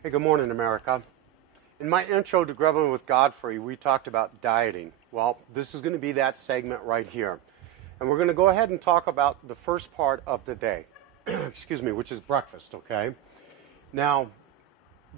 Hey, good morning, America. In my intro to Grubbing with Godfrey, we talked about dieting. Well, this is going to be that segment right here. And we're going to go ahead and talk about the first part of the day, excuse me, which is breakfast, okay? Now,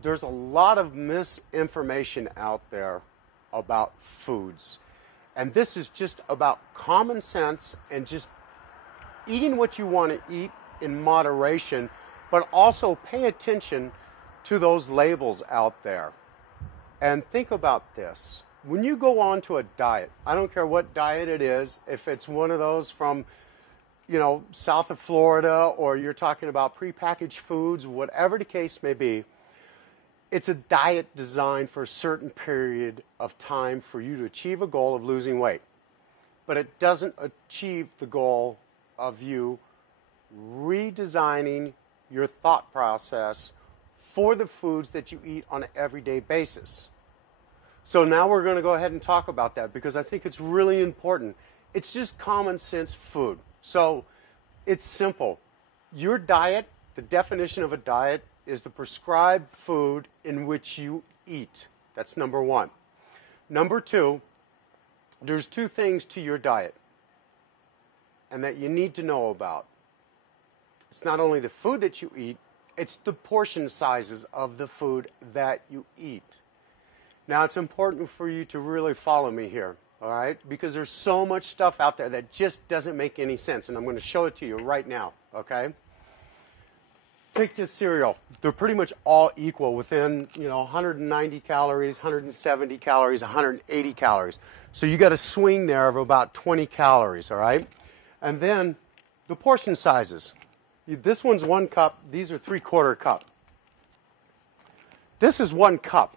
there's a lot of misinformation out there about foods. And this is just about common sense and just eating what you want to eat in moderation, but also pay attention to those labels out there. And think about this. When you go on to a diet, I don't care what diet it is, if it's one of those from, south of Florida, or you're talking about prepackaged foods, whatever the case may be, it's a diet designed for a certain period of time for you to achieve a goal of losing weight. But it doesn't achieve the goal of you redesigning your thought process for the foods that you eat on an everyday basis. So now we're going to go ahead and talk about that because I think it's really important. It's just common sense food. So it's simple. Your diet, the definition of a diet, is the prescribed food in which you eat. That's number one. Number two, there's two things to your diet and that you need to know about. It's not only the food that you eat, it's the portion sizes of the food that you eat. Now, it's important for you to really follow me here, all right? Because there's so much stuff out there that just doesn't make any sense, and I'm going to show it to you right now, okay? Take this cereal. They're pretty much all equal within, 190 calories, 170 calories, 180 calories. So you got a swing there of about 20 calories, all right? And then the portion sizes. This one's 1 cup. These are 3/4 cup. This is 1 cup.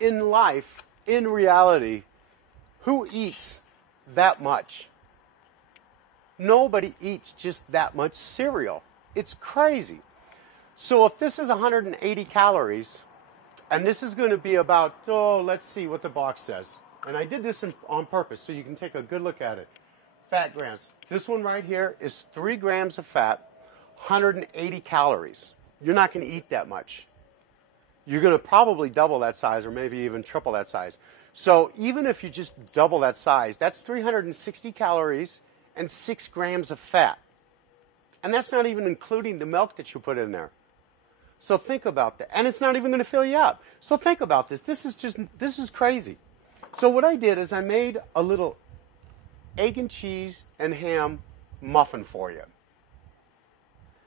In life, in reality, who eats that much? Nobody eats just that much cereal. It's crazy. So if this is 180 calories, and this is going to be about, let's see what the box says. And I did this on purpose so you can take a good look at it. Fat grams. This one right here is 3 grams of fat, 180 calories. You're not going to eat that much. You're going to probably double that size or maybe even triple that size. So even if you just double that size, that's 360 calories and 6 grams of fat. And that's not even including the milk that you put in there. So think about that. And it's not even going to fill you up. So think about this. This is crazy. So what I did is I made a little egg and cheese and ham muffin for you.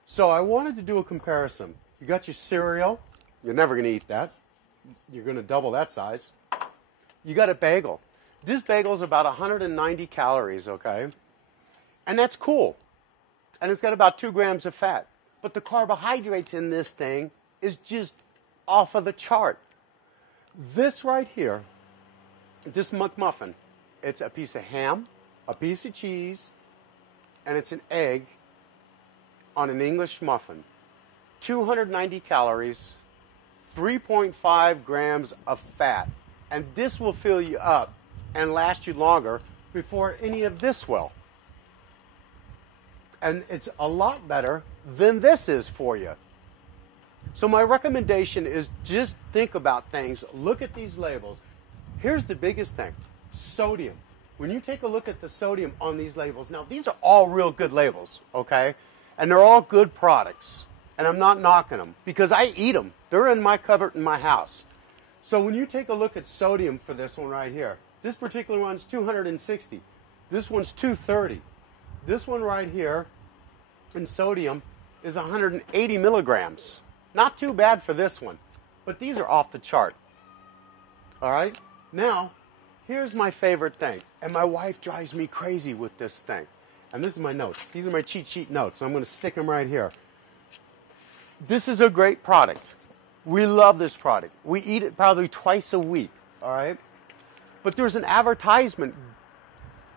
So I wanted to do a comparison. You got your cereal. You're never going to eat that. You're going to double that size. You got a bagel. This bagel is about 190 calories, okay? And that's cool. And it's got about 2 grams of fat. But the carbohydrates in this thing is just off of the chart. This right here, this McMuffin, it's a piece of ham, a piece of cheese, and it's an egg on an English muffin. 290 calories, 3.5 grams of fat. And this will fill you up and last you longer before any of this will. And it's a lot better than this is for you. So my recommendation is just think about things. Look at these labels. Here's the biggest thing. Sodium. When you take a look at the sodium on these labels, now these are all real good labels, okay? And they're all good products. And I'm not knocking them because I eat them. They're in my cupboard in my house. So when you take a look at sodium for this one right here, this particular one's 260. This one's 230. This one right here in sodium is 180 milligrams. Not too bad for this one, but these are off the chart. All right? Now, here's my favorite thing, and my wife drives me crazy with this thing. And this is my notes. These are my cheat sheet notes. I'm going to stick them right here. This is a great product. We love this product. We eat it probably twice a week, all right? But there's an advertisement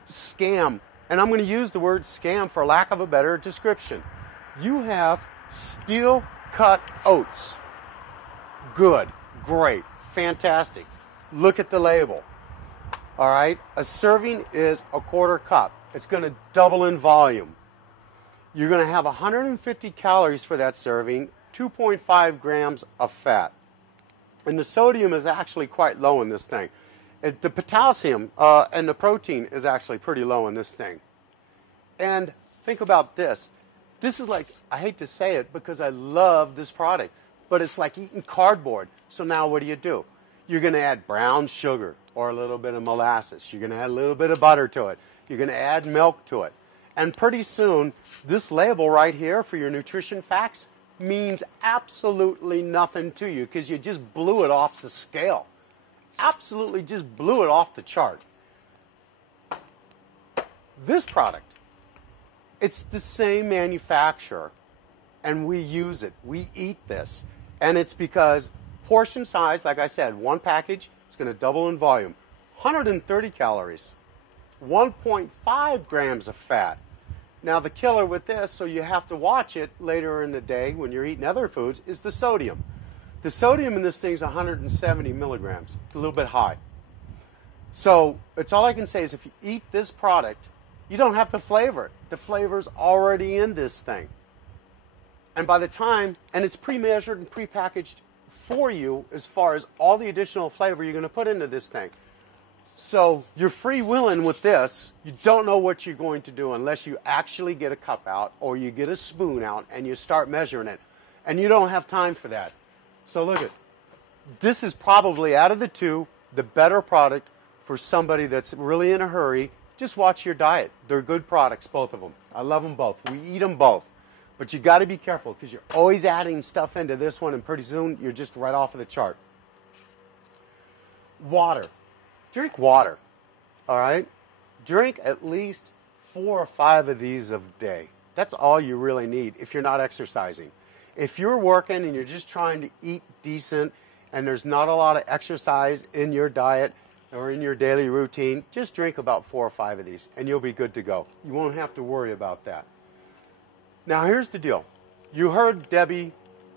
scam, and I'm going to use the word scam for lack of a better description. You have steel cut oats. Good, great, fantastic. Look at the label. All right, a serving is 1/4 cup. It's going to double in volume. You're going to have 150 calories for that serving 2.5 grams of fat. And the sodium is actually quite low in this thing. The potassium and the protein is actually pretty low in this thing. And think about this. This is like, I hate to say it because I love this product, but it's like eating cardboard. So now what do? You're going to add brown sugar or a little bit of molasses. You're going to add a little bit of butter to it. You're going to add milk to it. And pretty soon, this label right here for your nutrition facts means absolutely nothing to you because you just blew it off the scale. Absolutely just blew it off the chart. This product, it's the same manufacturer, and we use it. We eat this. And it's because portion size, like I said, one package, it's going to double in volume. 130 calories, 1.5 grams of fat. Now the killer with this, so you have to watch it later in the day when you're eating other foods, is the sodium. The sodium in this thing is 170 milligrams, a little bit high. So it's all I can say is if you eat this product, you don't have to flavor it. The flavor's already in this thing. And by the time, and it's pre-measured and pre-packaged for you as far as all the additional flavor you're going to put into this thing. So you're freewheeling with this. You don't know what you're going to do unless you actually get a cup out or you get a spoon out and you start measuring it. And you don't have time for that. So look at, this is probably out of the two, the better product for somebody that's really in a hurry. Just watch your diet. They're good products, both of them. I love them both. We eat them both. But you got to be careful because you're always adding stuff into this one and pretty soon you're just right off of the chart. Water. Drink water. All right? Drink at least 4 or 5 of these a day. That's all you really need if you're not exercising. If you're working and you're just trying to eat decent and there's not a lot of exercise in your diet or in your daily routine, just drink about 4 or 5 of these and you'll be good to go. You won't have to worry about that. Now here's the deal. You heard Debbie,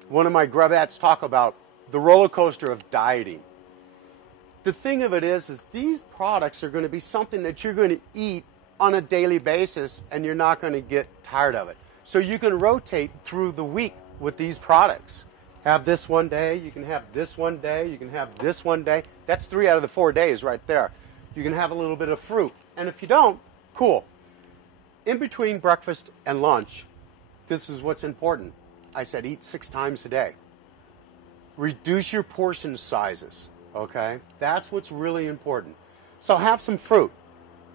one of my grubettes, talk about the roller coaster of dieting. The thing of it is these products are going to be something that you're going to eat on a daily basis and you're not going to get tired of it. So you can rotate through the week with these products. Have this one day, you can have this one day, you can have this one day. That's 3 out of the 4 days right there. You can have a little bit of fruit. And if you don't, cool. In between breakfast and lunch, this is what's important. I said eat 6 times a day. Reduce your portion sizes, okay? That's what's really important. So have some fruit.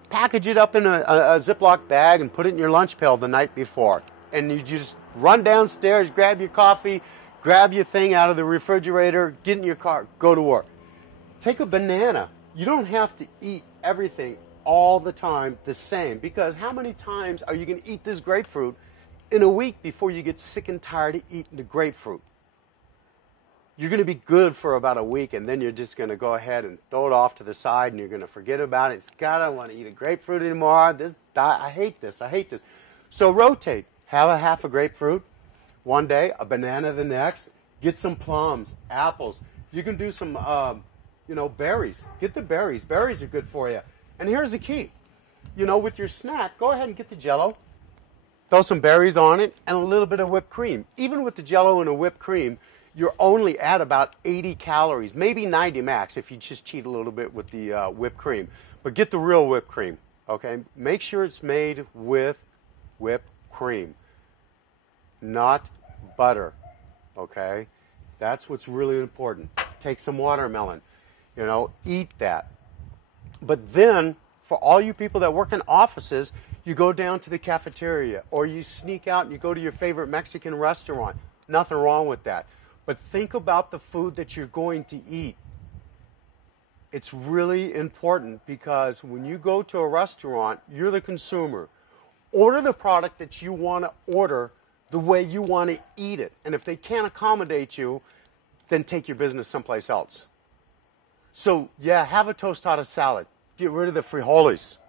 Package it up in a Ziploc bag and put it in your lunch pail the night before. And you just run downstairs, grab your coffee, grab your thing out of the refrigerator, get in your car, go to work. Take a banana. You don't have to eat everything all the time the same because how many times are you going to eat this grapefruit in a week before you get sick and tired of eating the grapefruit? You're going to be good for about a week and then you're just going to go ahead and throw it off to the side and you're going to forget about it. It's, God, I don't want to eat a grapefruit anymore. I hate this. I hate this. So rotate. Have a half a grapefruit one day, a banana the next. Get some plums, apples. You can do some, berries. Get the berries. Berries are good for you. And here's the key. With your snack, go ahead and get the Jell-O. Throw some berries on it and a little bit of whipped cream. Even with the Jell-O and a whipped cream, you're only at about 80 calories, maybe 90 max if you just cheat a little bit with the whipped cream. But get the real whipped cream, okay? Make sure it's made with whipped cream, not butter, okay? That's what's really important. Take some watermelon, eat that. But then, for all you people that work in offices, you go down to the cafeteria or you sneak out and you go to your favorite Mexican restaurant. Nothing wrong with that. But think about the food that you're going to eat. It's really important because when you go to a restaurant, you're the consumer. Order the product that you want to order the way you want to eat it. And if they can't accommodate you, then take your business someplace else. So, yeah, have a tostada salad. Get rid of the frijoles.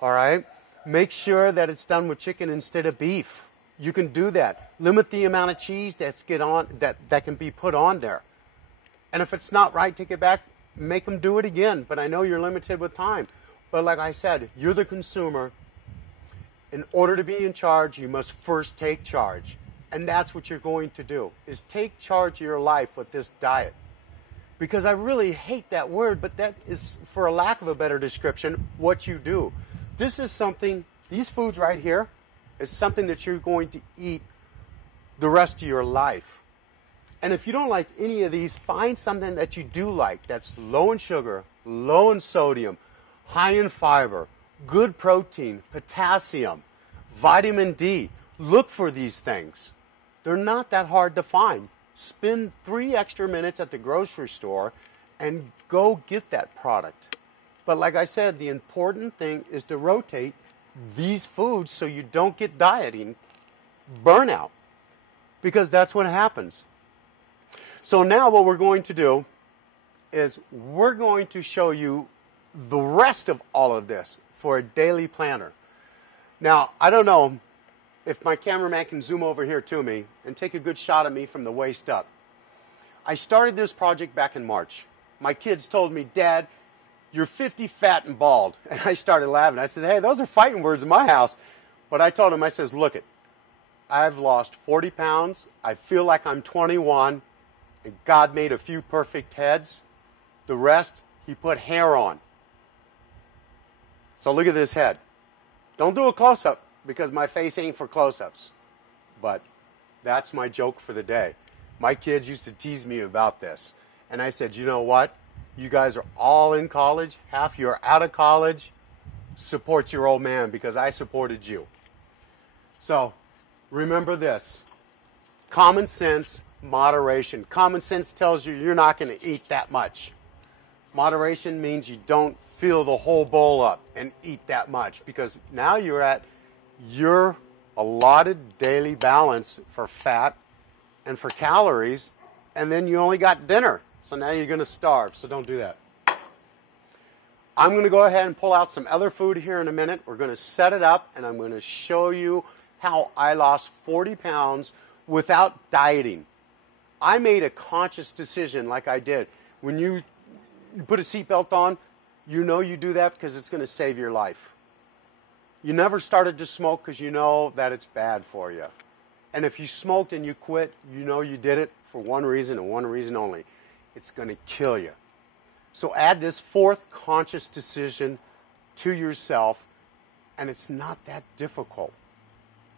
All right? Make sure that it's done with chicken instead of beef. You can do that. Limit the amount of cheese that can be put on there. And if it's not right, take it back. Make them do it again. But I know you're limited with time. But like I said, you're the consumer. In order to be in charge, you must first take charge. And that's what you're going to do, is take charge of your life with this diet. Because I really hate that word, but that is, for a lack of a better description, what you do. This is something, these foods right here, is something that you're going to eat the rest of your life. And if you don't like any of these, find something that you do like, that's low in sugar, low in sodium, high in fiber, good protein, potassium, vitamin D. Look for these things. They're not that hard to find. Spend 3 extra minutes at the grocery store and go get that product. But like I said, the important thing is to rotate these foods so you don't get dieting burnout, because that's what happens. So now what we're going to do is we're going to show you the rest of all of this for a daily planner. Now, I don't know if my cameraman can zoom over here to me and take a good shot of me from the waist up. I started this project back in March. My kids told me, "Dad, you're 50, fat, and bald." And I started laughing. I said, "Hey, those are fighting words in my house." But I told them, I says, "Look it, I've lost 40 pounds. I feel like I'm 21. And God made a few perfect heads. The rest, He put hair on." So look at this head. Don't do a close-up, because my face ain't for close-ups. But that's my joke for the day. My kids used to tease me about this. And I said, you know what? You guys are all in college. Half you are out of college. Support your old man, because I supported you. So remember this. Common sense, moderation. Common sense tells you you're not going to eat that much. Moderation means you don't fill the whole bowl up and eat that much, because now you're at your allotted daily balance for fat and for calories, and then you only got dinner. So now you're going to starve, so don't do that. I'm going to go ahead and pull out some other food here in a minute. We're going to set it up, and I'm going to show you how I lost 40 pounds without dieting. I made a conscious decision like I did. When you put a seatbelt on, you know you do that because it's going to save your life. You never started to smoke because you know that it's bad for you. And if you smoked and you quit, you know you did it for one reason and one reason only. It's going to kill you. So add this fourth conscious decision to yourself, and it's not that difficult.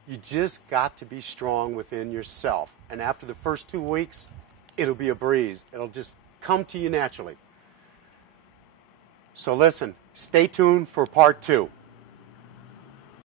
You just got to be strong within yourself. And after the first 2 weeks, it'll be a breeze. It'll just come to you naturally. So listen, stay tuned for part 2.